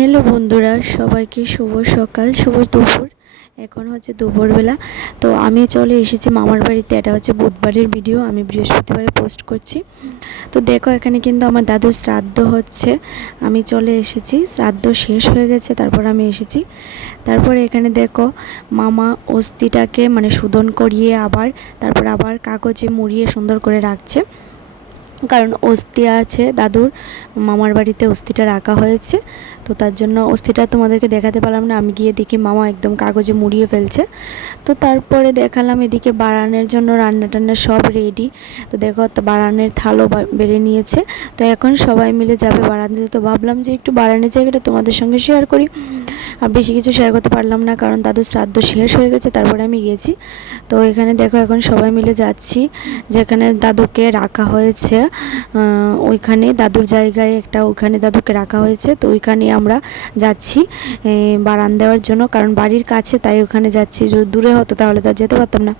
Hello বন্ধুরা, সবাইকে শুভ সকাল, শুভ দুপুর। এখন হচ্ছে দুপুরবেলা। তো আমি চলে এসেছি মামার বাড়িতে। এটা হচ্ছে বুধবারের ভিডিও আমি বৃহস্পতিবারে পোস্ট করছি। তো দেখো, এখানে কিন্তু আমার দাদুর শ্রাদ্ধ হচ্ছে। আমি চলে এসেছি। শ্রাদ্ধ শেষ হয়ে গেছে, তারপর আমি এসেছি। তারপরে এখানে দেখো, মামা অস্থিটাকে মানে শোধন করিয়ে আবার, তারপর আবার কাগজে মুড়িয়ে সুন্দর করে রাখছে। কারণ অস্থি আছে দাদুর, মামার বাড়িতে অস্থিটা রাখা হয়েছে, তো তার জন্য অস্থিটা তোমাদেরকে দেখাতে পারলাম না, আমি গিয়ে দেখি মামা একদম কাগজে মুড়িয়ে ফেলছে। তো তারপরে দেখালাম এদিকে বাড়ানোর জন্য রান্না টান্না সব রেডি তো দেখো তো বাড়ানোর থালও বা- বেড়ে নিয়েছে, তো এখন সবাই মিলে যাবে বারান্দাতে, তো ভাবলাম যে একটু বাড়ানোর জায়গাটা তোমাদের সঙ্গে শেয়ার করি। আর বেশি কিছু শেয়ার করতে পারলাম না, কারণ দাদু শ্রাদ্ধ শেষ হয়ে গেছে, তারপরে আমি গিয়েছি। তো এখানে দেখো এখন সবাই মিলে যাচ্ছি, যেখানে দাদুকে রাখা হয়েছে। ওইখানে দাদুর জায়গায় একটা ওইখানে দাদুকে রাখা হয়েছে। তো ওইখানে আমরা যাচ্ছি বারান দেওয়ার জন্য, কারণ বাড়ির কাছে, তাই ওখানে যাচ্ছি। যদি দূরে হতো তাহলে তো যেতে পারতাম না।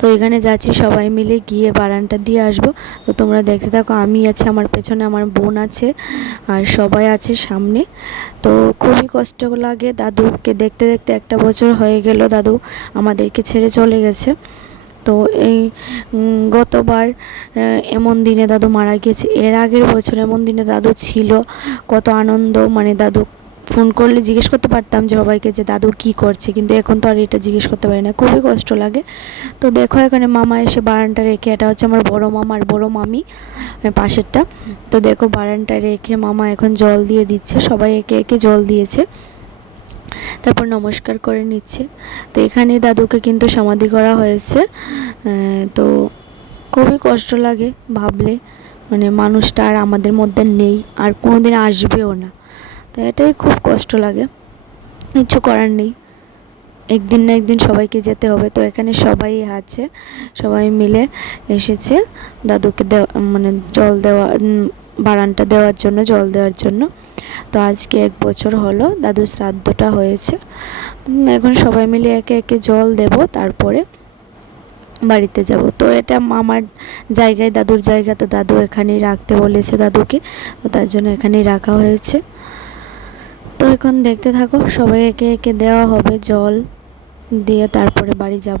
তো এখানে যাচ্ছি, সবাই মিলে গিয়ে বারানটা দিয়ে আসব। তো তোমরা দেখতে থাকো, আমি আছে, আমার পেছনে আমার বোন আছে, আর সবাই আছে সামনে। তো খুবই কষ্ট লাগে দাদুকে দেখতে দেখতে একটা বছর হয়ে গেল, দাদু আমাদেরকে ছেড়ে চলে গেছে। তো এই গতবার এমন দিনে দাদু মারা গিয়েছে। এর আগের বছর এমন দিনে দাদু ছিল, কত আনন্দ মানে দাদু ফোন করলে জিজ্ঞেস করতে পারতাম যে সবাইকে যে দাদু কি করছে? কিন্তু এখন তো আর এটা জিজ্ঞেস করতে পারি না, খুবই কষ্ট লাগে। তো দেখো এখানে মামা এসে বারানটা রেখে, এটা হচ্ছে আমার বড় মামা আর বড় মামি পাশেরটা। তো দেখো বারানটা রেখে মামা এখন জল দিয়ে দিচ্ছে, সবাই একে একে জল দিয়েছে। তারপর নমস্কার করে নিচ্ছে। তো এখানে দাদুকে কিন্তু সমাধি করা হয়েছে। তো খুবই কষ্ট লাগে ভাবলে। মানে মানুষটা আর আমাদের মধ্যে নেই, আর কোনোদিন আসবেও না। তো এটাই খুব কষ্ট লাগে। কিছু করার নেই। একদিন না একদিন সবাইকে যেতে হবে। তো এখানে সবাই আছে, সবাই মিলে এসেছে। দাদুকে দেওয়া মানে জল দেওয়া বারানটা দেওয়ার জন্য, জল দেওয়ার জন্য। তো আজকে এক বছর হলো দাদুর শ্রাদ্ধটা হয়েছে। এখন সবাই মিলে একে একে জল দেব, তারপরে বাড়িতে যাব। তো এটা মামার জায়গায়, দাদুর জায়গা, তো দাদু এখানেই রাখতে বলেছে দাদুকে। তো তার জন্য এখানেই রাখা হয়েছে। তো এখন দেখতে থাকো, সবাই একে একে দেওয়া হবে জল দিয়ে তারপরে বাড়ি যাব।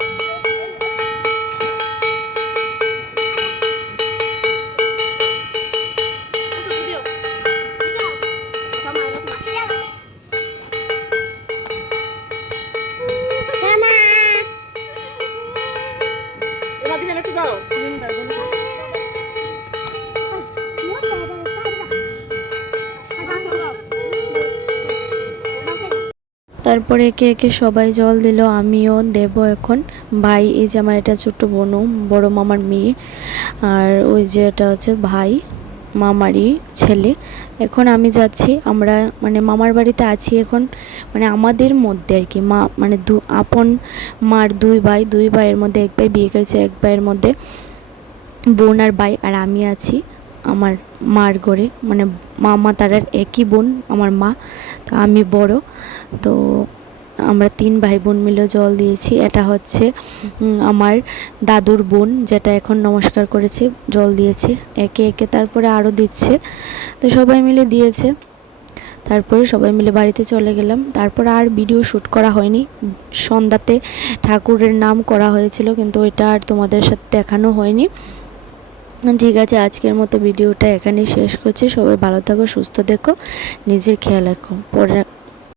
তারপরে একে একে সবাই জল দিল, আমিও দেব এখন। ভাই, এই যে আমার এটা ছোট্ট বোনু, বড় মামার মেয়ে, আর ওই যে এটা হচ্ছে ভাই, মামারই ছেলে। এখন আমি যাচ্ছি, আমরা মানে মামার বাড়িতে আছি এখন মানে আমাদের মধ্যে আর কি। মা মানে দু, আপন মার দুই ভাই, দুই ভাইয়ের মধ্যে, এক ভাই বিয়ে করেছে, এক ভাইয়ের মধ্যে, বোন আর ভাই, আর আমি আছি। আমার মার ঘরে মানে মামা তারার একই বোন, আমার মা, তো আমি বড়। তো আমরা তিন ভাই বোন মিলে জল দিয়েছি। এটা হচ্ছে আমার দাদুর বোন, যেটা এখন নমস্কার করেছে, জল দিয়েছে। একে একে তারপরে আরও দিচ্ছে। তো সবাই মিলে দিয়েছে। তারপরে সবাই মিলে বাড়িতে চলে গেলাম। তারপর আর ভিডিও শ্যুট করা হয়নি। সন্ধ্যাতে ঠাকুরের নাম করা হয়েছিল, কিন্তু ওইটা আর তোমাদের সাথে দেখানো হয়নি। ঠিক আছে, আজকের মতো ভিডিওটা এখানেই শেষ করছি। সবাই ভালো থাকো, সুস্থ দেখো নিজের খেয়াল রাখো। পরে